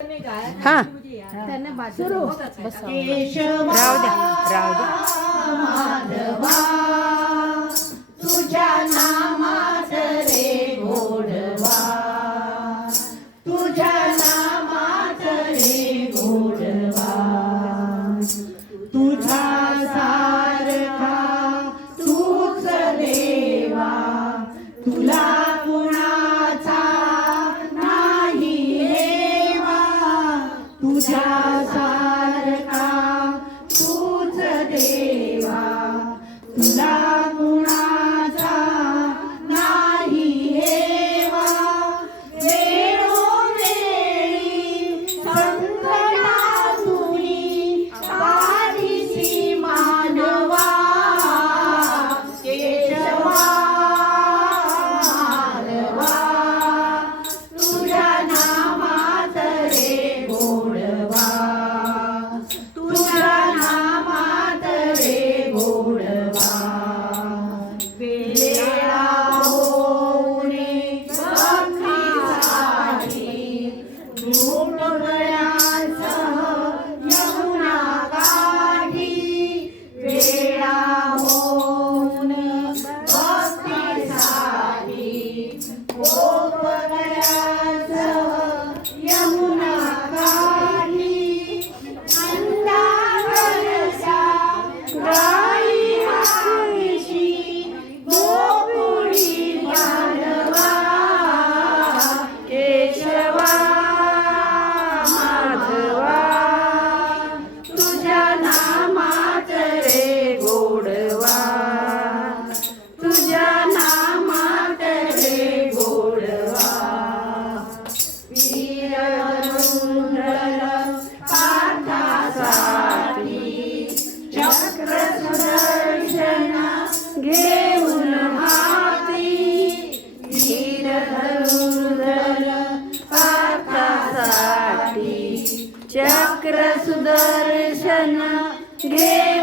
हा त्यांना सुरू राहू द्या माधवा तुझ्या नामात रे गोडवा तुझ्या नामात रे गोडवा तुझा सारखा तूच देवा तुला कुणाचा नाही हेवा तुझ्या सारखा तूच देवा तुला कुणाचा नाही हेवा वेळोवेळी संकटा तुनी पाठीशी मानवा केशवा माधवा तुझ्या नामात रे गोडवा तुझ्या नामात रे गोडवा वेळा होणे भक्तीसाठी धूप गळ्यासह यमुना काठी वेळा होणे भक्तीसाठी धूप गळ्यासह यमुना काठी अंधारच्या गाई हाकेशी गोकुळी माधवा केशवा माधवा तुझ्या नामात रे गोडवा तुझ्या नामात रे गोडवा वीर धनुर्धर पार्थासाठी चक्र सुदर्शन घेऊन हाती वीर धनुर्धर पार्थासाठी चक्र सुदर्शन घे